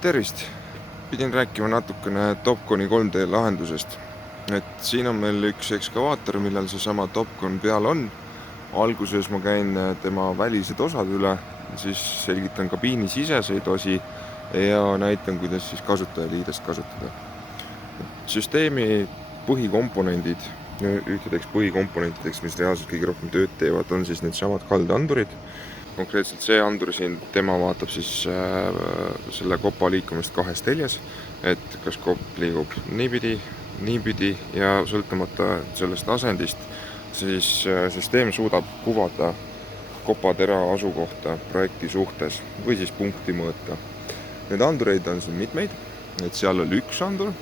Tervist! Pidin rääkima natukene Topconi 3D lahendusest. Siin on meil üks ekskavaator, millel seesama Topcon peal on. Alguses ma käin tema välised osad üle, siis selgitan kabiini siseseid osi ja näitan, kuidas siis kasutajaliidest kasutada. Süsteemi põhikomponendid, ühtedeks põhikomponentideks, mis reaalselt kõige rohkem tööd teevad, on siis need samad kaldandurid. Konkreetselt see andur siin, tema vaatab siis selle kopa liikumist kahes teljes, et kas kopp liigub niipidi ja sõltumata sellest asendist, siis süsteem suudab kuvada kopatera asukohta projekti suhtes või siis punkti mõõta. Need andureid on siin mitmeid, et seal on üks andur,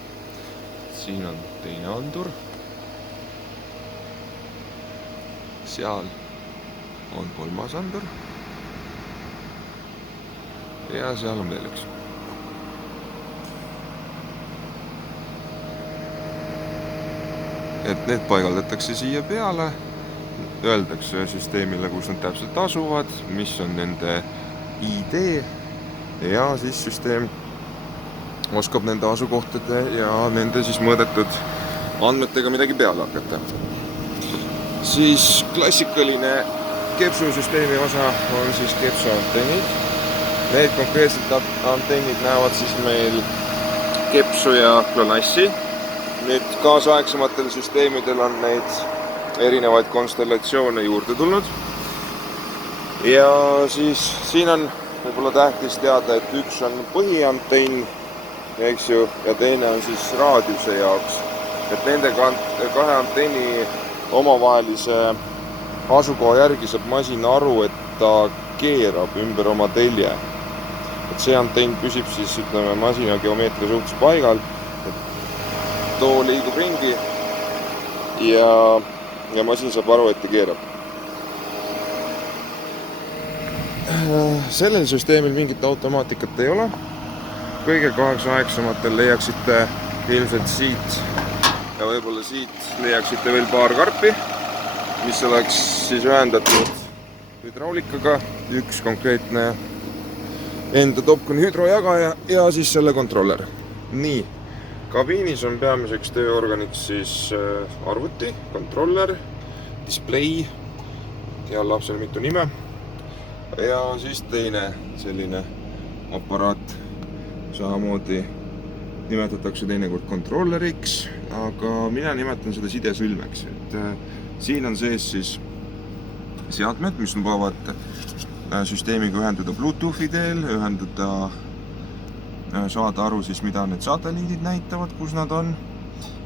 siin on teine andur, seal on kolmas andur ja seal on veel üks. Et need paigaldatakse siia peale, öeldakse süsteemile, kus nad täpselt asuvad, mis on nende ID ja siis süsteem oskab nende asukohtade ja nende siis mõõdetud andmetega midagi peale hakata. Siis klassikaline kepsusüsteemi osa on siis kepsuantennid. Need konkreetselt antennid näevad siis meil kepsu ja GLONASSi. Nüüd kaasaegsematel süsteemidel on neid erinevaid konstellatsioone juurde tulnud. Ja siis siin on võib-olla tähtis teada, et üks on põhiantenn, eks ju, ja teine on siis raadiuse jaoks. Et nende kahe antenni omavahelise asukoha järgi saab masin aru, et ta keerab ümber oma telje. Et see antenn püsib siis, ütleme, masina geomeetria suhtes paigal, et too liigub ringi ja masin saab aru, et ta keerab. Sellel süsteemil mingit automaatikat ei ole. Kõige kaasaegsematel leiaksite ilmselt siit ja võib-olla siit leiaksite veel paar karpi, mis oleks siis ühendatud hüdraulikaga, üks konkreetne enda Topconi hüdrojagaja ja siis selle kontroller. Nii, kabiinis on peamiseks tööorganiks siis arvuti, kontroller, display, heal lapsel mitu nime ja siis teine selline aparaat, samamoodi nimetatakse teinekord kontrolleriks, aga mina nimetan seda sidesõlmeks. Siin on sees siis seadmed, mis lubavad süsteemiga ühenduda Bluetoothi teel, saada aru siis, mida need satelliidid näitavad, kus nad on.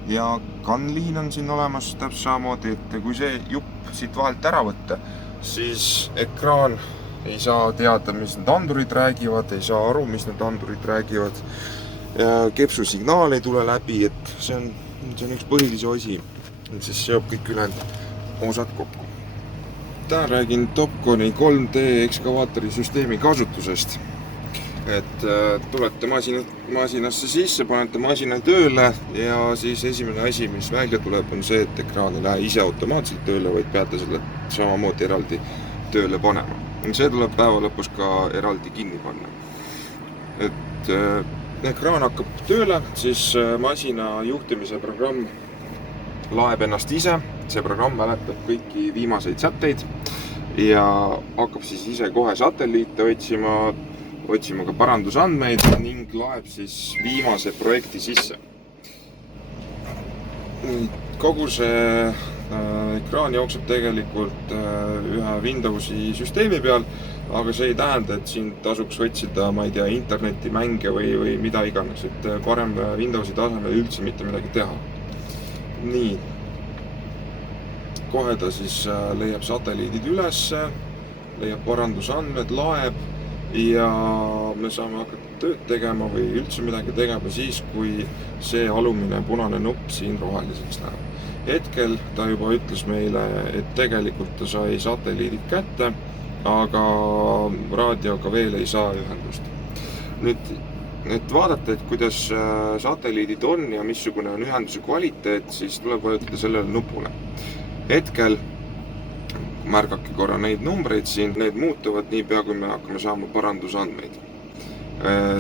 Ja CAN-liin on siin olemas täpselt samamoodi, et kui see jupp siit vahelt ära võtta, siis ekraan ei saa teada, mis need andurid räägivad, ei saa aru, mis need andurid räägivad. Kepsu signaal ei tule läbi, et see on üks põhilisi osi, et siis seob kõik ülejäänud osad kokku. Täna räägin Topconi 3D ekskavaatori süsteemi kasutusest. Et tulete masinasse sisse, panete masina tööle ja siis esimene asi, mis välja tuleb, on see, et ekraan ei lähe ise automaatselt tööle, vaid peate selle samamoodi eraldi tööle panema. See tuleb päeva lõpus ka eraldi kinni panna. Et ekraan hakkab tööle, siis masina juhtimise programm laeb ennast ise. See programm mäletab kõiki viimaseid sätteid ja hakkab siis ise kohe satelliite otsima ka parandusandmeid ning laeb siis viimase projekti sisse. Kogu see ekraan jookseb tegelikult ühe Windowsi süsteemi peal, aga see ei tähenda, et siin tasuks otsida, ma ei tea, internetimänge või mida iganes, et parem Windowsi tasemel üldse mitte midagi teha. Nii. Kohe ta siis leiab satelliidid ülesse, leiab parandusandmed, laeb ja me saame hakata tööd tegema või üldse midagi tegema siis, kui see alumine punane nupp siin roheliseks läheb. Hetkel ta juba ütles meile, et tegelikult ta sai satelliidid kätte, aga raadioga veel ei saa ühendust. Nüüd, et vaadata, et kuidas satelliidid on ja missugune on ühenduse kvaliteet, siis tuleb vajutada sellele nupule. Hetkel märgake korra neid numbreid siin, need muutuvad nii pea, kui me hakkame saama parandusandmeid.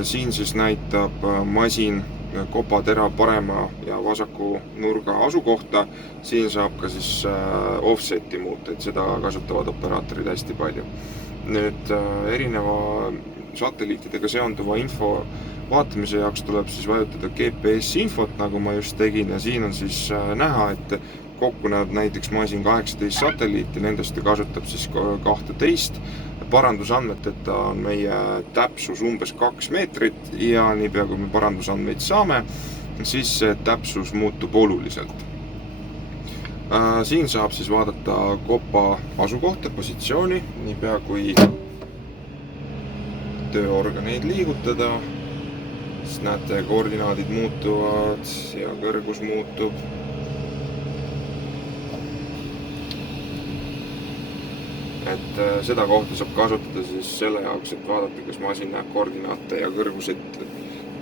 Siin siis näitab masin kopatera parema ja vasaku nurga asukohta. Siin saab ka siis offseti muuta, et seda kasutavad operaatorid hästi palju. Nüüd erineva satelliitidega seonduva info vaatamise jaoks tuleb siis vajutada GPS infot, nagu ma just tegin, ja siin on siis näha, et kokku näeb näiteks masin 18 satelliiti, nendest ta kasutab siis 12. Parandusandmeteta on meie täpsus umbes 2 meetrit ja niipea kui me parandusandmeid saame, siis see täpsus muutub oluliselt. Siin saab siis vaadata kopa asukohta, positsiooni, niipea kui tööorganeid liigutada, siis näete, koordinaadid muutuvad ja kõrgus muutub. Et seda kohta saab kasutada siis selle jaoks, et vaadata, kas masin näeb koordinaate ja kõrguseid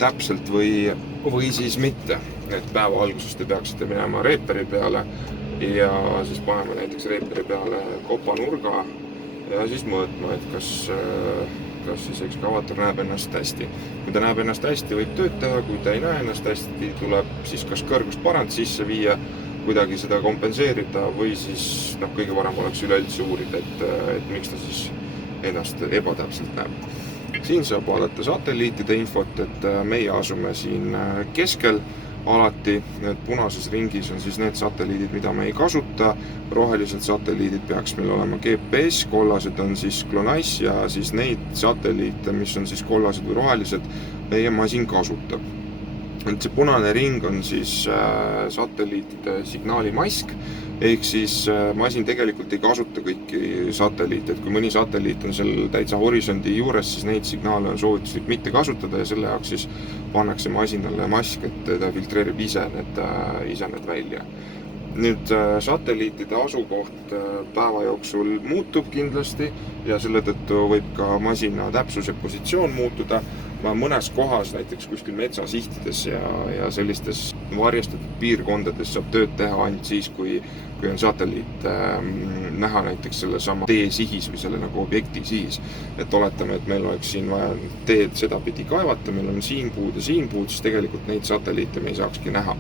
täpselt või siis mitte. Et päeva alguses te peaksite minema reeperi peale ja siis paneme näiteks reeperi peale kopanurga ja siis mõõtma, et kas siis ekskavaator näeb ennast hästi. Kui ta näeb ennast hästi, võib tööd teha, kui ta ei näe ennast hästi, tuleb siis kas kõrgust parand sisse viia, kuidagi seda kompenseerida või siis kõige parem oleks üleüldse uurida, et miks ta siis ennast ebatäpselt näeb. Siin saab vaadata satelliitide infot, et meie asume siin keskel alati. Punases ringis on siis need satelliidid, mida me ei kasuta. Rohelised satelliidid peaks meil olema GPS, kollased on siis GLONASS ja siis neid satelliite, mis on siis kollased või rohelised, meie masin kasutab. Et see punane ring on siis satelliitide signaalimask, ehk siis masin tegelikult ei kasuta kõiki satelliite, et kui mõni satelliit on seal täitsa horisondi juures, siis neid signaale on soovituslik mitte kasutada ja selle jaoks siis pannakse masinale mask, et ta filtreerib ise need välja. Nüüd satelliitide asukoht päeva jooksul muutub kindlasti ja selle tõttu võib ka masina täpsus ja positsioon muutuda. Mõnes kohas, näiteks kuskil metsasihtides ja sellistes varjastatud piirkondades saab tööd teha ainult siis, kui on satelliit näha näiteks selle sama tee sihis või selle nagu objekti sihis. Et oletame, et meil oleks siin vaja teed seda pidi kaevata, meil on siin puud, siis tegelikult neid satelliite me ei saakski näha.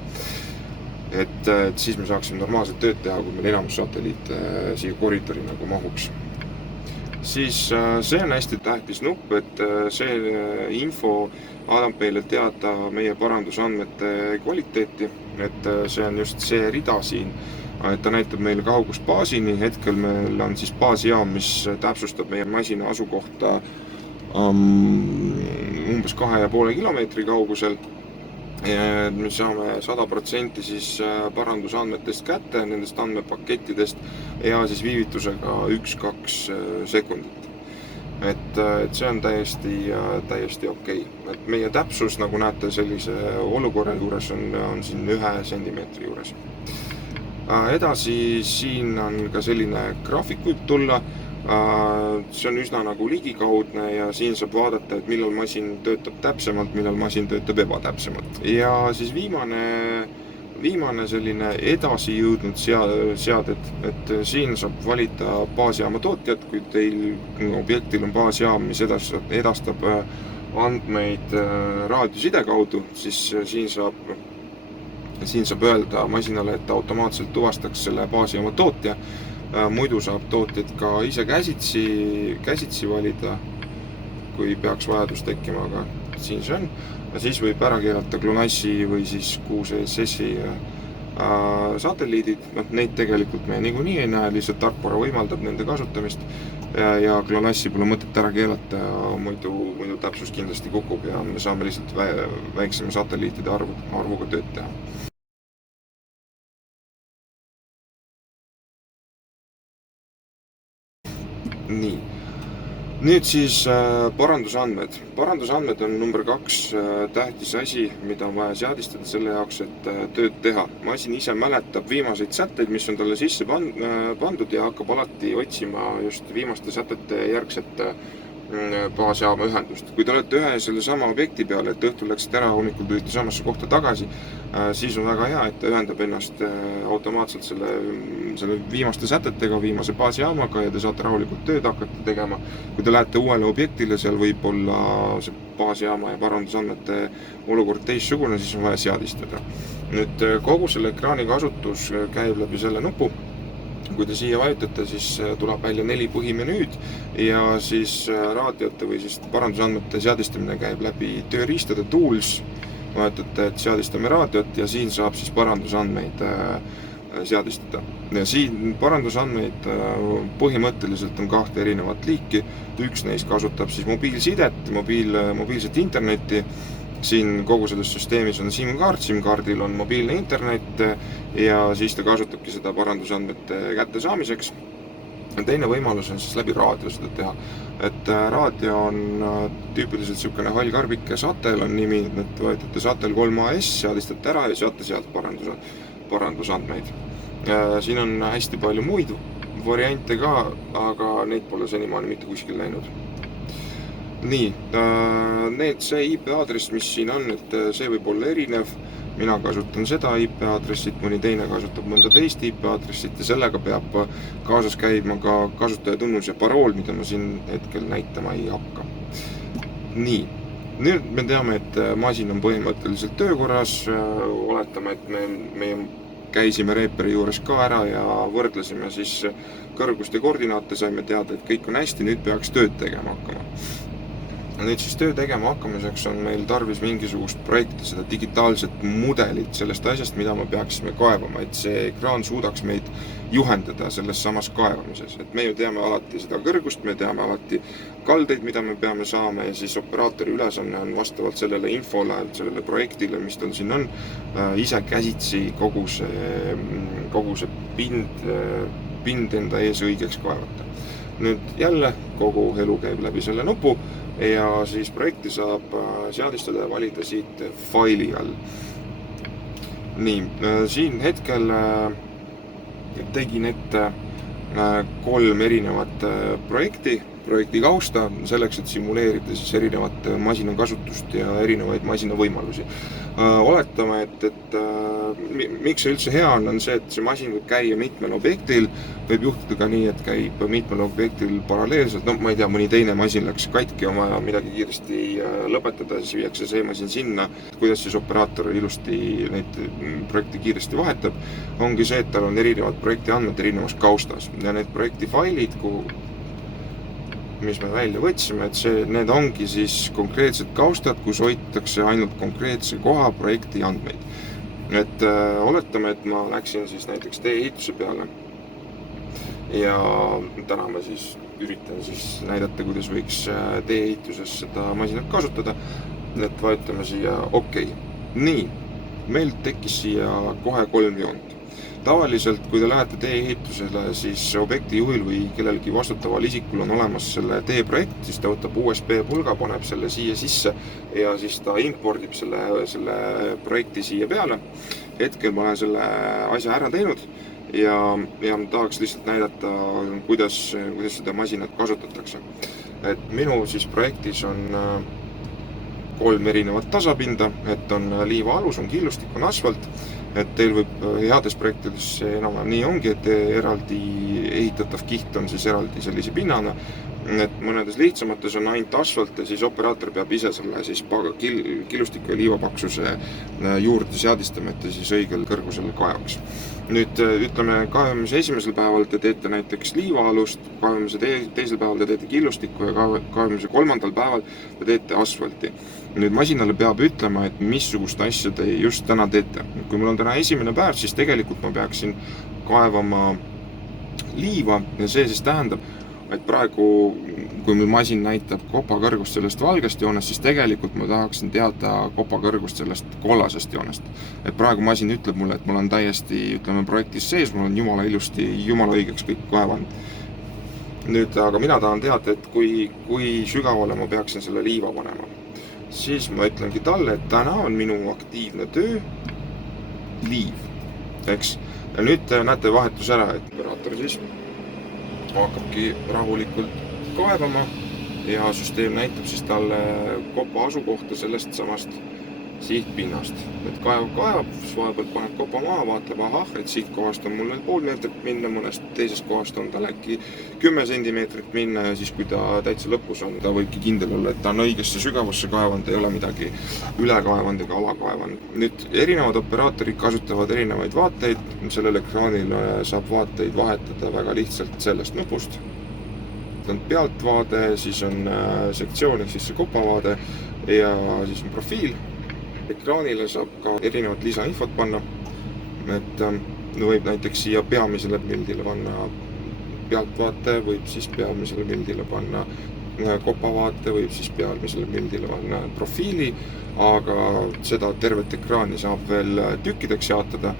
Et siis me saaksime normaalselt tööd teha, kui meil enamus satelliite siia koridori nagu mahuks. Siis see on hästi tähtis nupp, et see info annab meile teada meie parandusandmete kvaliteeti, et see on just see rida siin, et ta näitab meile kaugust baasini. Hetkel meil on siis baasijaam, mis täpsustab meie masina asukohta umbes 2,5 kilomeetri kaugusel. Me saame 100% siis parandusandmetest kätte, nendest andmepakettidest ja siis viivitusega 1-2 sekundit. Et see on täiesti okei. Et meie täpsus, nagu näete, sellise olukorra juures on siin 1 sentimeetri juures. Edasi siin on ka selline graafik võib tulla. See on üsna nagu ligikaudne ja siin saab vaadata, et millal masin töötab täpsemalt, millal masin töötab ebatäpsemalt. Ja siis viimane selline edasi jõudnud seadet, et siin saab valida baasjaama tootjat, kui teil objektil on baasjaam, mis edastab andmeid raadioside kaudu, siis siin saab öelda masinale, et automaatselt tuvastaks selle baasjaama tootja. Muidu saab tootjad ka ise käsitsi valida, kui peaks vajadus tekkima, aga siin see on. Ja siis võib ära keelata GLONASSi või siis 6ESS-i satelliidid. Neid tegelikult me niikuinii ei näe, lihtsalt tarkvara võimaldab nende kasutamist ja GLONASSi pole mõtet ära keelata, muidu täpsus kindlasti kukub ja me saame lihtsalt väiksema satelliitide arvuga tööd teha. Nii. Nüüd siis parandusandmed. Parandusandmed on number 2 tähtis asi, mida on vaja seadistada selle jaoks, et tööd teha. Masin ise mäletab viimaseid sätteid, mis on talle sisse pandud ja hakkab alati otsima just viimaste sätete järgset baasjaama ühendust. Kui te olete ühe selle sama objekti peale, et õhtul läksite ära, hommikul tulite samasse kohta tagasi, siis on väga hea, et ta ühendab ennast automaatselt selle viimaste sätetega, viimase baasjaamaga ja te saate rahulikult tööd hakata tegema. Kui te lähete uuele objektile, seal võib olla see baasjaama ja parandusandmete olukord teistsugune, siis on vaja seadistada. Nüüd kogu selle ekraani kasutus käib läbi selle nupu. Kui te siia vajutate, siis tuleb välja 4 põhimenüüd ja siis raadiote või siis parandusandmete seadistamine käib läbi tööriistade tools. Vajutate, et seadistame raadiot ja siin saab siis parandusandmeid seadistada. Ja siin parandusandmeid põhimõtteliselt on 2 erinevat liiki. Üks neist kasutab siis mobiilsidet, mobiilset internetti. Siin kogu selles süsteemis on SIM-kaart, SIM-kaardil on mobiilne internet ja siis ta kasutabki seda parandusandmete kättesaamiseks. Teine võimalus on siis läbi raadio seda teha. Et raadio on tüüpiliselt selline hall karbike Satel on nimi, et vajutate Satel 3AS, seadistate ära ja saate sealt parandusandmeid. Siin on hästi palju muid variante ka, aga neid pole senimaani mitte kuskil näinud. Nii, see IP-aadress, mis siin on, et see võib olla erinev. Mina kasutan seda IP-aadressit, mõni teine kasutab mõnda teist IP-aadressit ja sellega peab kaasas käima ka kasutajatunnus ja parool, mida ma siin hetkel näitama ei hakka. Nii, nüüd me teame, et masin on põhimõtteliselt töökorras. Oletame, et me käisime reeperi juures ka ära ja võrdlesime siis kõrgust ja koordinaate, saime teada, et kõik on hästi, nüüd peaks tööd tegema hakkama. Nüüd siis töö tegema hakkamiseks on meil tarvis mingisugust projekti, seda digitaalset mudelit sellest asjast, mida me peaksime kaevama, et see ekraan suudaks meid juhendada selles samas kaevamises. Et me ju teame alati seda kõrgust, me teame alati kaldeid, mida me peame saama ja siis operaatori ülesanne on vastavalt sellele infole, sellele projektile, mis tal siin on, ise käsitsi kogu see pind enda ees õigeks kaevata. Nüüd jälle kogu elu käib läbi selle nupu ja siis projekti saab seadistada ja valida siit faili all. Nii, siin hetkel tegin ette 3 erinevat projekti kausta selleks, et simuleerida siis erinevat masinakasutust ja erinevaid masinavõimalusi. Oletame, et miks see üldse hea on see, et see masin võib käia mitmel objektil, võib juhtuda ka nii, et käib mitmel objektil paralleelselt, ma ei tea, mõni teine masin läks katki, on vaja midagi kiiresti lõpetada, siis viiakse see masin sinna, kuidas siis operaator ilusti neid projekte kiiresti vahetab, ongi see, et tal on erinevad projekti andmed erinevas kaustas ja need projekti failid, mis me välja võtsime, et need ongi siis konkreetsed kaustad, kus hoitakse ainult konkreetse koha projekti andmeid. Et oletame, et ma läksin siis näiteks tee-ehituse peale ja täna ma siis üritan siis näidata, kuidas võiks tee-ehituses seda masinat kasutada. Et vajutame siia OK. Nii, meil tekkis siia kohe 3 joont. Tavaliselt, kui te lähete tee-ehitusele, siis objekti juhil või kellelgi vastutaval isikul on olemas selle tee-projekt, siis ta võtab USB-pulga, paneb selle siia sisse ja siis ta impordib selle projekti siia peale. Hetkel ma olen selle asja ära teinud ja tahaks lihtsalt näidata, kuidas seda masinat kasutatakse. Et minu siis projektis on 3 erinevat tasapinda, et on liiva alus, on killustik, on asfalt. Et teil võib heades projektides enam nii ongi, et eraldi ehitatav kiht on siis eraldi sellise pinnana. Et mõnedes lihtsamates on ainult asfalt ja siis operaator peab ise selle siis killustiku ja liivapaksuse juurde seadistama, et siis õigel kõrgusel kaevaks. Nüüd ütleme, kaevamise esimesel päeval te teete näiteks liivaalust, kaevamise teisel päeval te teete killustikku ja kaevamise 3. päeval te teete asfalti. Nüüd masinale peab ütlema, et missugust asja te just täna teete. Kui mul on täna esimene päev, siis tegelikult ma peaksin kaevama liiva ja see siis tähendab, et praegu, kui mul masin näitab kopa kõrgust sellest valgest joonest, siis tegelikult ma tahaksin teada kopa kõrgust sellest kollasest joonest. Et praegu masin ütleb mulle, et mul on täiesti, ütleme, projektis sees, mul on jumala ilusti, jumala õigeks kõik kaevanud. Nüüd, aga mina tahan teada, et kui sügavale ma peaksin selle liiva panema. Siis ma ütlengi talle, et täna on minu aktiivne töö liiv. Eks? Ja nüüd näete vahetus ära, et operaator siis hakkabki rahulikult kaevama ja süsteem näitab siis talle kopa asukohta sellest samast sihtpinnast. Et kaevab, siis vahepealt paneb kopa maha, vaatleb, ahah, et sihtkohast on mul veel pool meetrit minna, mõnest teisest kohast on tal äkki 10 sentimeetrit minna ja siis, kui ta täitsa lõpus on, ta võibki kindel olla, et ta on õigesse sügavusse kaevanud, ei ole midagi üle kaevanud ega ala kaevanud. Nüüd erinevad operaatorid kasutavad erinevaid vaateid, sellel ekraanil saab vaateid vahetada väga lihtsalt sellest nupust. On pealtvaade, siis on sektsioon ehk siis see kopavaade ja siis on profiil. Ekraanile saab ka erinevat lisainfot panna, et võib näiteks siia peamisele pildile panna pealtvaate, võib siis peamisele pildile panna kopavaate, võib siis peamisele pildile panna profiili, aga seda tervet ekraani saab veel tükkideks jaotada.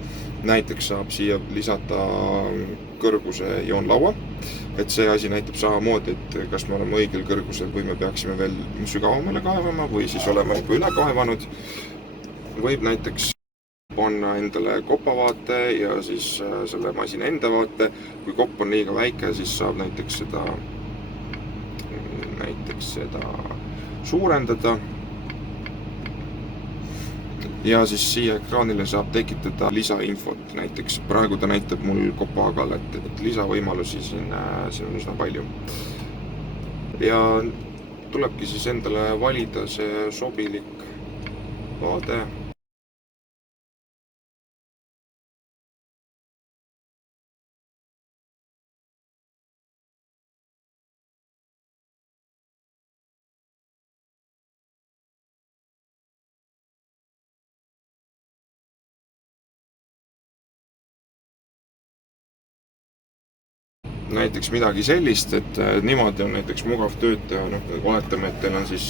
Näiteks saab siia lisada kõrguse joonlaua, et see asi näitab samamoodi, et kas me oleme õigel kõrgusel või me peaksime veel sügavamale kaevama või siis oleme juba üle kaevanud. Võib näiteks panna endale kopavaate ja siis selle masina enda vaate. Kui kopp on liiga väike, siis saab näiteks seda suurendada. Ja siis siia ekraanile saab tekitada lisainfot. Näiteks praegu ta näitab mul kopagal, et lisavõimalusi siin on üsna palju. Ja tulebki siis endale valida see sobilik vaade. Näiteks midagi sellist, et niimoodi on näiteks mugav tööd teha, oletame, et teil on siis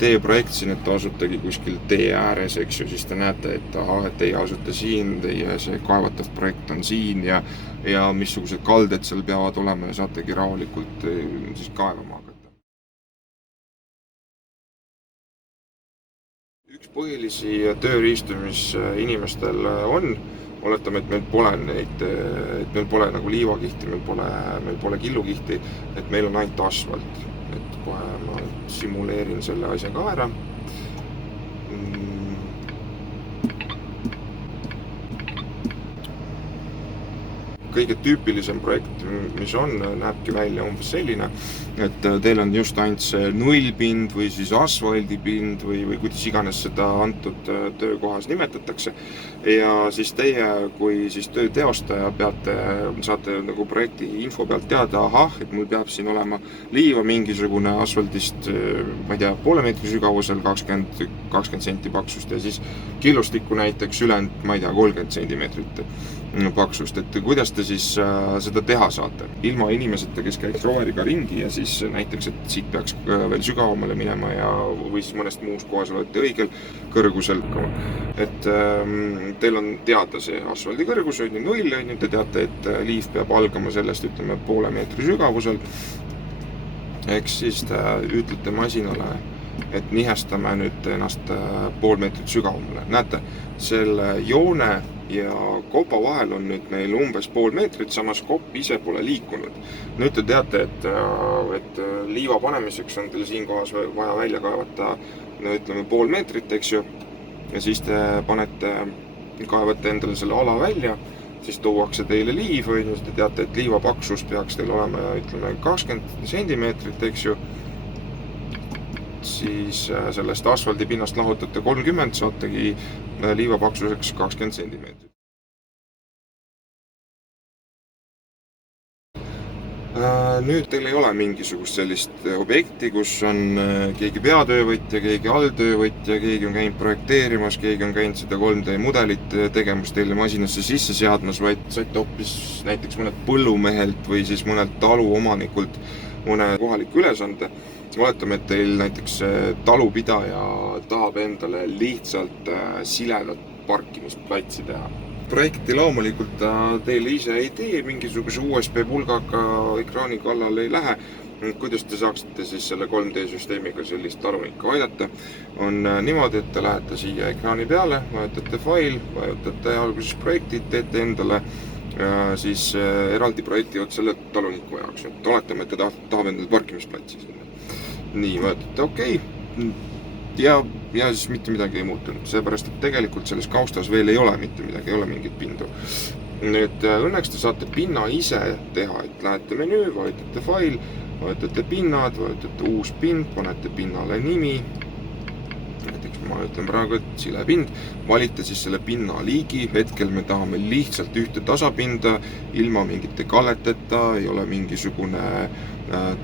teeprojekt siin, et te asutegi kuskil tee ääres, eks ju, siis te näete, et teie asute siin, teie see kaevatav projekt on siin ja missugused kalded seal peavad olema ja saategi rahulikult siis kaevama hakata. Üks põhilisi tööriistu, mis inimestel on, oletame, et meil pole nagu liivakihti, meil pole killukihti, et meil on ainult asfalt. Et kohe ma simuleerin selle asja ka ära. Kõige tüüpilisem projekt, mis on, näebki välja umbes selline, et teil on just ainult see nullpind või siis asfaldipind või kuidas iganes seda antud töökohas nimetatakse. Ja siis teie, kui siis töö teostaja saate nagu projekti info pealt teada, et mul peab siin olema liiva mingisugune asfaldist, ma ei tea, poole meetri sügavusel 20 senti paksust ja siis killustikku näiteks ülejäänud, ma ei tea, 30 sentimeetrit paksust, et kuidas te siis seda teha saate. Ilma inimeseta, kes käiks roveriga ringi ja siis näiteks, et siit peaks veel sügavamale minema või siis mõnest muus kohas olete õigel kõrgusel. Et teil on teada see asfaldi kõrgus, on 0, te teate, et liiv peab algama sellest, ütleme, poole meetri sügavusel. Eks siis te ütlete masinale, et nihestame nüüd ennast pool meetrit sügavamale. Näete, selle joone ja kopa vahel on nüüd meil umbes pool meetrit, samas kopp ise pole liikunud. Nüüd te teate, et liiva panemiseks on teil siin kohas vaja välja kaevata, ütleme, pool meetrit, eks ju. Ja siis te kaevate endale selle ala välja, siis tuuakse teile liiv, või te teate, et liiva paksus peaks teil olema, ütleme, 20 sentimeetrit, eks ju. Siis sellest asfaldipinnast lahutate 30, saategi liiva paksuseks 20 sentimeetrit. Nüüd teil ei ole mingisugust sellist objekti, kus on keegi peatöövõtja, keegi alltöövõtja, keegi on käinud projekteerimas, keegi on käinud seda 3D mudelit tegemas teile masinasse sisse seadmas, vaid saite hoopis näiteks mõned põllumehelt või siis mõnelt taluomanikult mõne kohaliku ülesande. Oletame, et teil näiteks talupidaja tahab endale lihtsalt siledat parkimisplatsi teha. Projekti loomulikult teile ise ei tee, mingisuguse USB pulgaga ekraani kallal ei lähe. Kuidas te saaksite siis selle 3D-süsteemiga sellist talunikku aidata? On niimoodi, et te lähete siia ekraani peale, vajutate fail, vajutate alguses projektid, teete endale siis eraldi projekti selle taluniku jaoks. Oletame, et te tahab endale parkimisplatsi sinna. nii, vajutate okei. Ja siis mitte midagi ei muutunud, seepärast, et tegelikult selles kaustas veel ei ole mitte midagi, ei ole mingit pindu. Nüüd õnneks te saate pinna ise teha, et lähete menüü, vajutate fail, vajutate pinnad, vajutate uus pind, panete pinnale nimi. Näiteks ma ütlen praegu, et silepind, valite siis selle pinna liigi, hetkel me tahame lihtsalt ühte tasapinda, ilma mingite kalleteta, ei ole mingisugune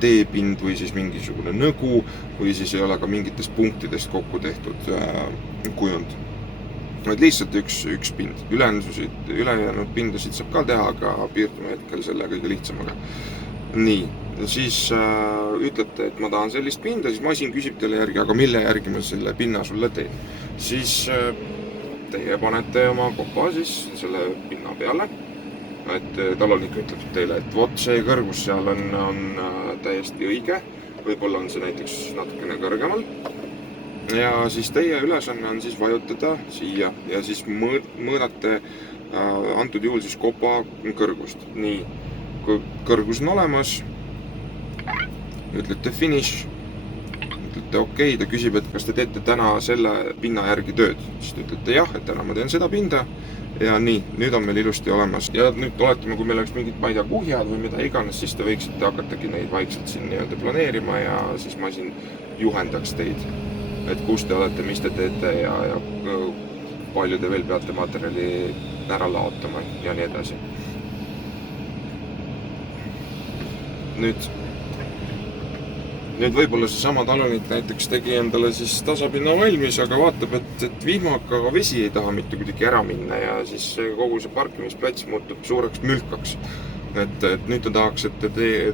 teepind või siis mingisugune nõgu või siis ei ole ka mingitest punktidest kokku tehtud kujund. Vaid lihtsalt üks pind. Ülejäänud pindasid saab ka teha, aga piirdume hetkel selle kõige lihtsamaga. Nii, siis ütlete, et ma tahan sellist pinda, siis masin küsib teile järgi, aga mille järgi ma selle pinna sulle teen. Siis teie panete oma kopa siis selle pinna peale, et talunik ütleb teile, et vot see kõrgus seal on täiesti õige, võib-olla on see näiteks natukene kõrgemal. Ja siis teie ülesanne on siis vajutada siia ja siis mõõdate antud juhul siis kopa kõrgust. Nii, kui kõrgus on olemas, ütlete finish, ütlete okei, ta küsib, et kas te teete täna selle pinna järgi tööd. Siis te ütlete jah, et täna ma teen seda pinda ja nii, nüüd on meil ilusti olemas. Ja nüüd oletame, kui meil oleks mingid, ma ei tea, kuhjad või mida iganes, siis te võiksite hakatagi neid vaikselt siin nii-öelda planeerima ja siis masin juhendaks teid. Et kus te olete, mis te teete ja palju te veel peate materjali ära laotama ja nii edasi. Nüüd võib-olla see sama talunik näiteks tegi endale siis tasapinna valmis, aga vaatab, et vihmaga vesi ei taha mitte kuidagi ära minna ja siis kogu see parkimisplats muutub suureks mülkaks. Et nüüd ta tahaks, et te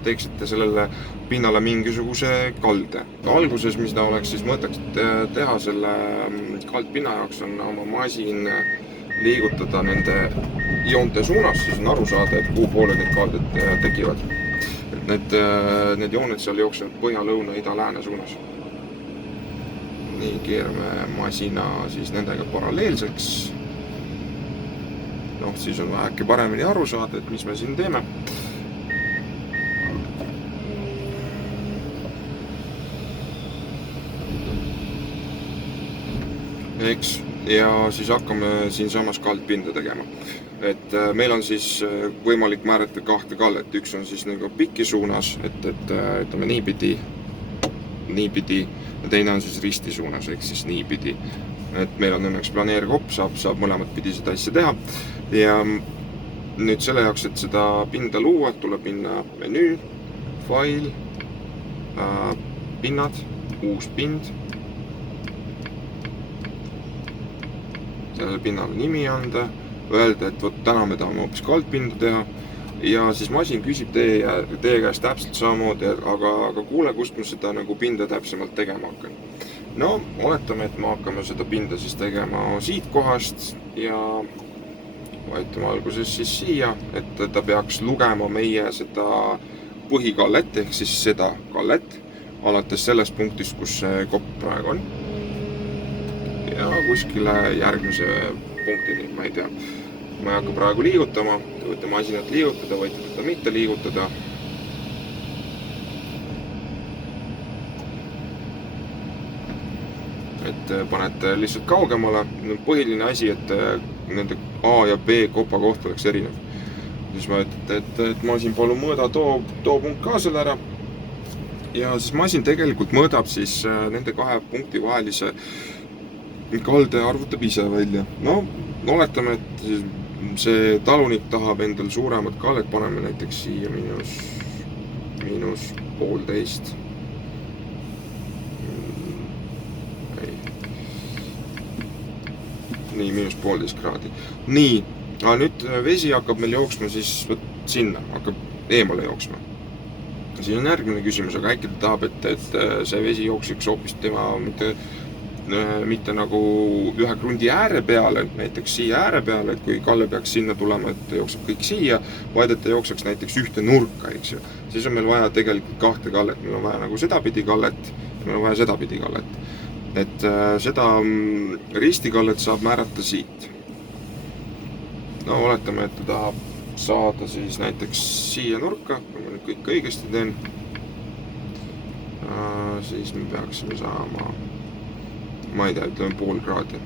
teeksite sellele pinnale mingisuguse kalde. Alguses, mis ta oleks, siis mõtleks teha selle kaldpinna jaoks on oma masin liigutada nende joonte suunas, siis on aru saada, et kuhu poole need kalded tekivad. Et need jooned seal jooksevad põhja, lõuna, ida, lääne suunas. Nii, keerame masina siis nendega paralleelseks. Noh, siis on väheke paremini aru saada, et mis me siin teeme. Eks, ja siis hakkame siin samas kaldpinda tegema. Et meil on siis võimalik määrata kahte kallet. Üks on siis nagu piki suunas, et ütleme niipidi, ja teine on siis risti suunas, ehk siis niipidi. Et meil on õnneks planeerkopp, saab mõlemat pidi seda asja teha. Ja nüüd selle jaoks, et seda pinda luua, tuleb minna menüü, fail, pinnad, uus pind. Sellele pinnale nimi anda, öelda, et võt, täna me tahame hoopis kaldpinda teha ja siis masin küsib teie käest täpselt samamoodi, aga kuule, kust ma seda nagu pinda täpsemalt tegema hakkan. No, oletame, et me hakkame seda pinda siis tegema siit kohast ja vajutame alguses siis siia, et ta peaks lugema meie seda põhikallet, ehk siis seda kallet, alates sellest punktist, kus see kopp praegu on. Ja kuskile järgmise punktini, ma ei tea. Ma ei hakka praegu liigutama, te võite masinat liigutada, võite teda mitte liigutada. Et panete lihtsalt kaugemale. Põhiline asi, et nende A ja B kopa koht oleks erinev. Siis ma ütlete, et masin palun mõõda too punkt ka selle ära. Ja siis masin tegelikult mõõdab siis nende kahe punkti vahelise kalde arvutab ise välja. No, oletame, et see talunik tahab endal suuremat kallet, paneme näiteks siia miinus 1,5. Nii, miinus 1,5 kraadi. Nii, aga nüüd vesi hakkab meil jooksma siis sinna, hakkab eemale jooksma. Siin on järgmine küsimus, aga äkki ta tahab, et see vesi jookseks hoopis tema mitte nagu ühe krundi ääre peale, näiteks siia ääre peale, et kui kalle peaks sinna tulema, et jookseb kõik siia, vaid et ta jookseks näiteks ühte nurka, eks ju. Siis on meil vaja tegelikult kahte kallet. Meil on vaja nagu sedapidi kallet ja meil on vaja sedapidi kallet. Et seda ristikallet saab määrata siit. No, oletame, et ta tahab saada siis näiteks siia nurka, kui ma nüüd kõik õigesti teen. siis me peaksime saama, ma ei tea, ütleme 0,5 kraadi.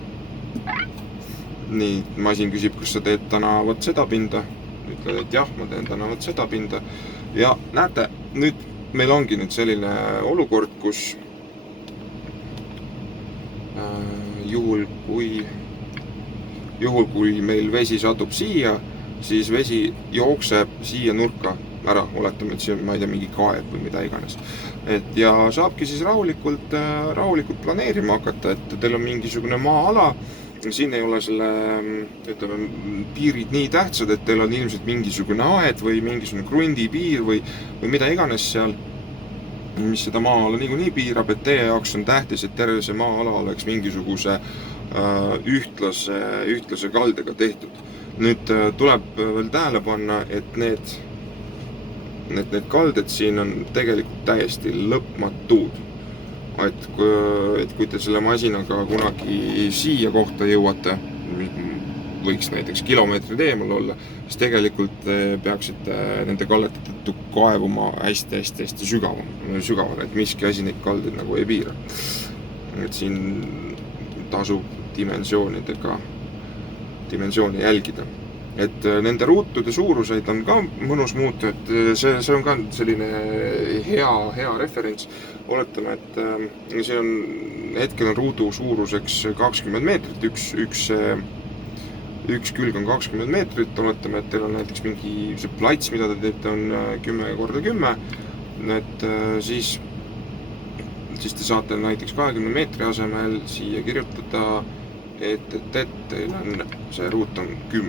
Nii, masin küsib, kas sa teed täna võt seda pinda. Ütled, et jah, ma teen täna võt seda pinda. Ja näete, nüüd meil ongi nüüd selline olukord, kus juhul kui meil vesi satub siia, siis vesi jookseb siia nurka ära, oletame, et see on, ma ei tea, mingi kaev või mida iganes. Ja saabki siis rahulikult planeerima hakata, et teil on mingisugune maa-ala, siin ei ole selle, ütleme, piirid nii tähtsad, et teil on ilmselt mingisugune aed või mingisugune krundipiir või mida iganes seal, mis seda maa-ala niikuinii piirab, et teie jaoks on tähtis, et terve see maa-ala oleks mingisuguse ühtlase kaldega tehtud. Nüüd tuleb veel tähele panna, et need kalded siin on tegelikult täiesti lõpmatud. Et kui te selle masinaga kunagi siia kohta jõuate, võiks näiteks kilomeetrid eemal olla, siis tegelikult peaksite nende kallete tõttu kaevuma hästi sügavale, et miski asi neid kaldeid nagu ei piira. Et siin tasub dimensiooni jälgida. Et nende ruutude suuruseid on ka mõnus muuta, et see on ka selline hea referents. Oletame, et see on, hetkel on ruudu suuruseks 20 meetrit, üks külg on 20 meetrit, oletame, et teil on näiteks mingi see plats, mida te teete, on 10x10, et siis te saate näiteks 20 meetri asemel siia kirjutada, et teil on, see ruut on 10.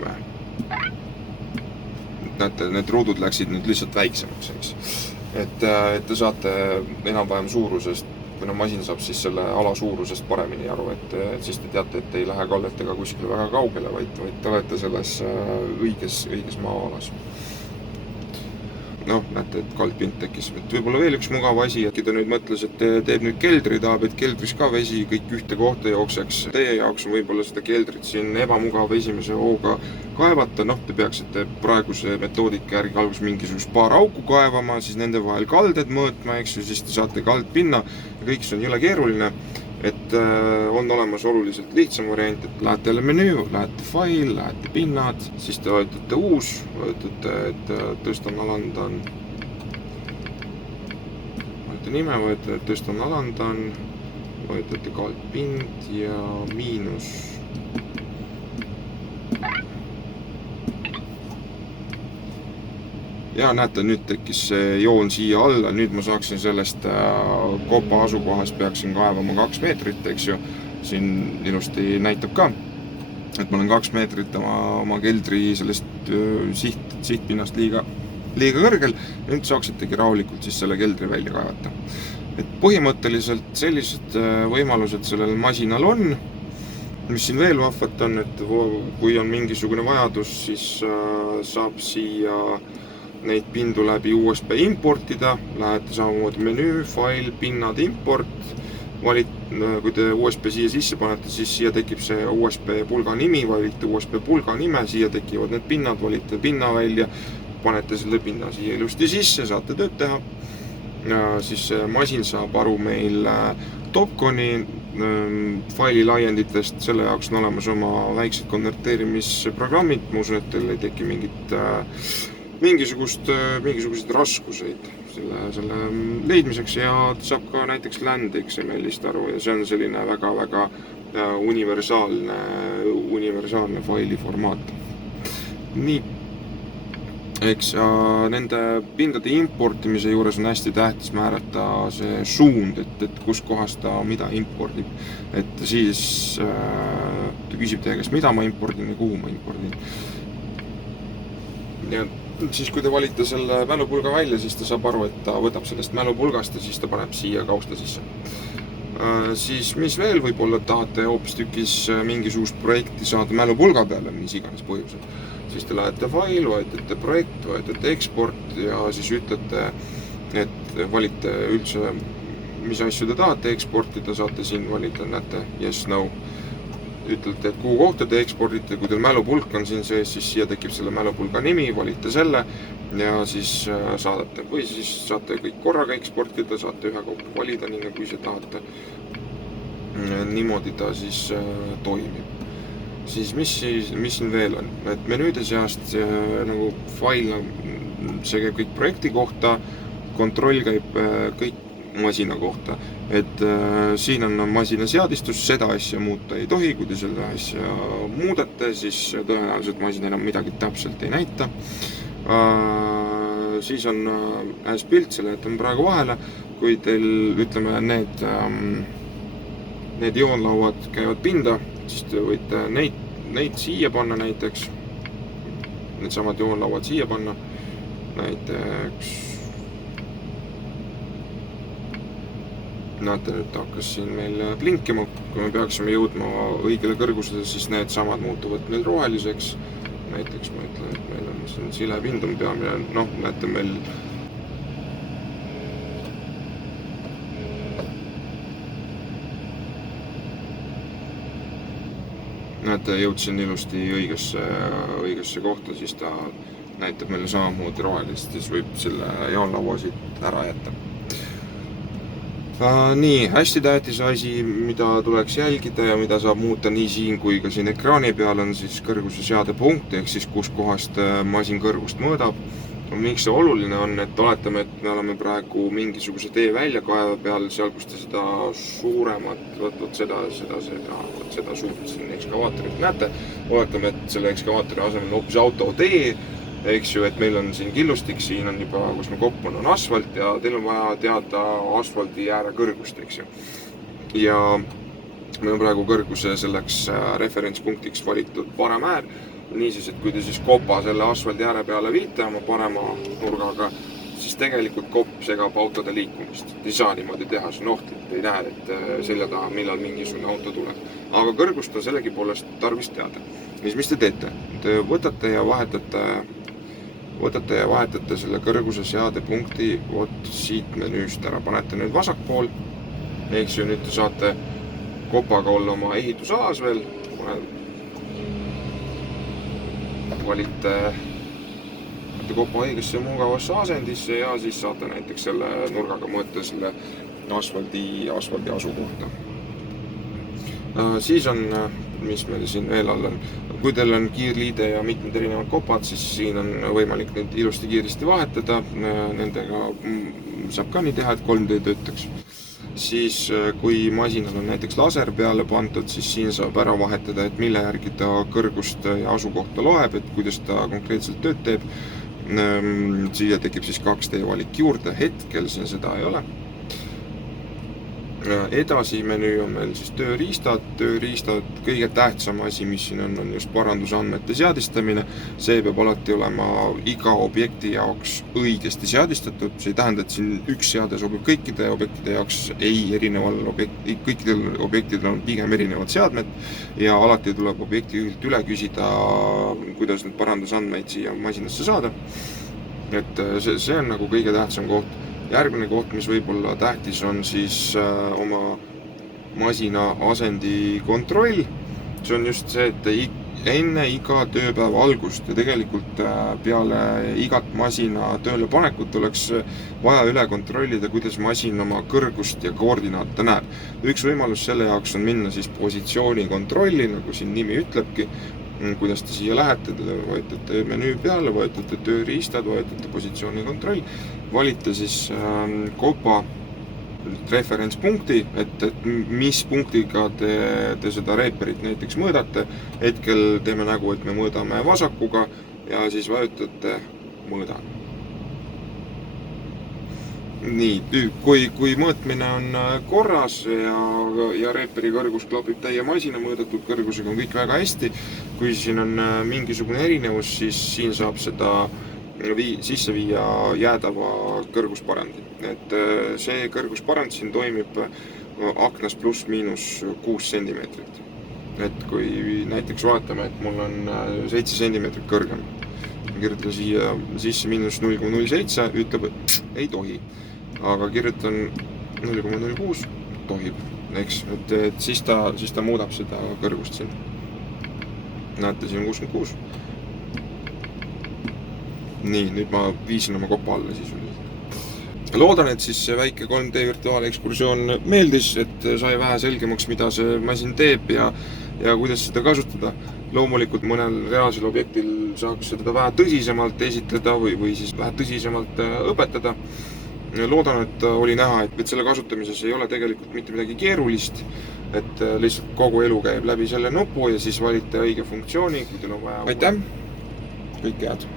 Näete, need ruudud läksid nüüd lihtsalt väiksemaks, eks. Et te saate enam-vähem suurusest, või masin saab siis selle ala suurusest paremini aru, et siis te teate, et ei lähe kalletega kuskile väga kaugele, vaid te olete selles õiges maa-alas. Noh, näete, et kaldpind tekkis. Võib-olla veel üks mugav asi, et ta nüüd mõtles, et teeb nüüd keldri, tahab, et keldris ka vesi kõik ühte kohta jookseks. Teie jaoks on võib-olla seda keldrit siin ebamugav esimese hooga kaevata. Noh, te peaksite praeguse metoodika järgi alguses mingisugust paar auku kaevama, siis nende vahel kalded mõõtma, eks ju, siis te saate kaldpinna ja kõik see on jõle keeruline. Et on olemas oluliselt lihtsam variant, et lähete jälle menüü, lähete file, lähete pinnad, siis te vajutate uus, vajutate, et tõstan, alandan, vajutate nime, vajutate, tõstan, alandan, vajutate kaldpind ja miinus. Ja näete, nüüd tekkis see joon siia alla, nüüd ma saaksin sellest kopa asukohast peaksin kaevama 2 meetrit, eks ju. Siin ilusti näitab ka, et ma olen 2 meetrit oma keldri sellest sihtpinnast liiga kõrgel. Nüüd saaksitegi rahulikult siis selle keldri välja kaevata. Et põhimõtteliselt sellised võimalused sellel masinal on. Mis siin veel vahvat on, et kui on mingisugune vajadus, siis saab siia neid pindu läbi USB importida, lähete samamoodi menüü, file, pinnad, import, kui te USB siia sisse panete, siis siia tekib see USB pulga nimi, valite USB pulga nime, siia tekivad need pinnad, valite pinna välja, panete selle pinna siia ilusti sisse, saate tööd teha. Siis masin saab aru meil Topconi faili laienditest, selle jaoks on olemas oma väiksed konverteerimisprogrammid, ma usun, et teil ei teki mingisuguseid raskuseid selle leidmiseks ja saab ka näiteks land XML-ist aru ja see on selline väga universaalne faili formaat. Nii, eks nende pindade importimise juures on hästi tähtis määrata see suund, et kus kohas ta mida impordib. Et siis ta küsib teie käest, mida ma impordin ja kuhu ma impordin. Ja siis kui te valite selle mälupulga välja, siis ta saab aru, et ta võtab sellest mälupulgast ja siis ta paneb siia kausta sisse. Siis mis veel võib-olla tahate hoopistükkis mingisugust projekti saada mälupulga peale, mis iganes põhjusel. Siis te lähete file, vajutate projekt, vajutate export ja siis ütlete, et valite üldse, mis asju te tahate eksportida, saate siin valida, näete, yes, no. ütlete, et kuhu kohta te ekspordite, kui teil mälupulk on siin sees, siis siia tekib selle mälupulga nimi, valite selle ja siis saadate. Või siis saate kõik korraga eksportida, saate ühe kaupa valida, nii nagu ise tahate. Niimoodi ta siis toimib. Siis mis siin veel on? Et menüüde seast nagu fail, see käib kõik projekti kohta, kontroll käib kõik masina kohta. Et siin on masina seadistus, seda asja muuta ei tohi, kui te seda asja muudate, siis tõenäoliselt masin enam midagi täpselt ei näita. Siis on äs pilt, selle jätan praegu vahele, kui teil, ütleme, need joonlauad käivad pinda, siis te võite neid siia panna näiteks, need samad joonlauad siia panna, näiteks näete, nüüd hakkas siin meil blinkima, kui me peaksime jõudma õigele kõrgusele, siis need samad muutuvad meil roheliseks. Näiteks ma ütlen, et meil on siin silepind on peamine, näete meil näete, jõudsin ilusti õigesse kohta, siis ta näitab meile samamoodi rohelist, siis võib selle joonlaua siit ära jätta. Nii, hästi tähtis asi, mida tuleks jälgida ja mida saab muuta nii siin kui ka siin ekraani peal on siis kõrguse seadepunkt, ehk siis kus kohast masin kõrgust mõõdab. Miks see oluline on, et oletame, et me oleme praegu mingisuguse tee väljakaeva peal, seal kus te seda suuremat, seda suurt siin ekskavaatorit näete, oletame, et selle ekskavaatori asemel on hoopis autotee, eks ju, et meil on siin killustik, siin on juba, kus me koppan, on asfalt ja teil on vaja teada asfaldi ääre kõrgust, eks ju. Ja meil on praegu kõrguse selleks referentspunktiks valitud parem äär, niisiis, et kui te siis kopa selle asfaldi ääre peale viite oma parema nurgaga, siis tegelikult kopp segab autode liikumist. Ei saa niimoodi teha, see on ohtlik, te ei näe, et selja taha millal mingisugune auto tuleb. Aga kõrgust on sellegi poolest tarvis teada. Mis te teete? Te võtate ja vahetate selle kõrguse seadepunkti siit menüüst ära. Panete nüüd vasakpool, ehk ju nüüd te saate kopaga olla oma ehitusalas veel. Valite kopa õigesse mugavasse asendisse ja siis saate näiteks selle nurgaga mõõta selle asfaldi asukohta. Siis on, mis meil siin veel all on, kui teil on kiirliide ja mitmed erinevad kopad, siis siin on võimalik neid ilusti kiiresti vahetada. Nendega saab ka nii teha, et 3D töötaks. Siis kui masinal on näiteks laser peale pandud, siis siin saab ära vahetada, et mille järgi ta kõrgust ja asukohta loeb, et kuidas ta konkreetselt tööd teeb. Siia tekib siis 2D valik juurde, hetkel siin seda ei ole. Edasi menüü on meil siis tööriistad, kõige tähtsam asi, mis siin on just parandusandmete seadistamine. See peab alati olema iga objekti jaoks õigesti seadistatud. See ei tähenda, et siin üks seade sobib kõikide objektide jaoks, kõikidel objektidel on pigem erinevad seadmed ja alati tuleb objektijuhilt üle küsida, kuidas need parandusandmeid siia masinasse saada. Et see on nagu kõige tähtsam koht. Järgmine koht, mis võib olla tähtis, on siis oma masina asendi kontroll. See on just see, et enne iga tööpäeva algust ja tegelikult peale igat masina tööle panekut oleks vaja üle kontrollida, kuidas masin oma kõrgust ja koordinaate näeb. Üks võimalus selle jaoks on minna siis positsiooni kontrolli, nagu siin nimi ütlebki. Kuidas te siia lähete, vajutate menüü peale, vajutate tööriistad, vajutate positsiooni kontroll, valite siis kopa referentspunkti, et mis punktiga te seda reeperit näiteks mõõdate. Hetkel teeme nägu, et me mõõdame vasakuga ja siis vajutate mõõda. Nii, kui mõõtmine on korras ja reeperi kõrgus klapib teie masina mõõdetud kõrgusega, on kõik väga hästi. Kui siin on mingisugune erinevus, siis siin saab seda sisse viia jäädava kõrgusparandi. Et see kõrgusparand siin toimib aknas pluss miinus 6 sentimeetrit. Et kui näiteks vaatame, et mul on 7 sentimeetrit kõrgem, kirjutan siia sisse miinus 0,07, ütleb, et ei tohi. Aga kirjutan 0,06, tohib. eks, et siis ta muudab seda kõrgust siin. Näete, siin on 66. Nii, nüüd ma viisin oma kopa alla sisuliselt. Loodan, et siis see väike 3D virtuaalekskursioon meeldis, et sai vähe selgemaks, mida see masin teeb ja kuidas seda kasutada. Loomulikult mõnel reaalsel objektil saaks seda vähe tõsisemalt esitleda või siis vähe tõsisemalt õpetada. Loodan, et oli näha, et selle kasutamises ei ole tegelikult mitte midagi keerulist, et lihtsalt kogu elu käib läbi selle nupu ja siis valite õige funktsiooni, kui teil on vaja. Aitäh! Kõik head!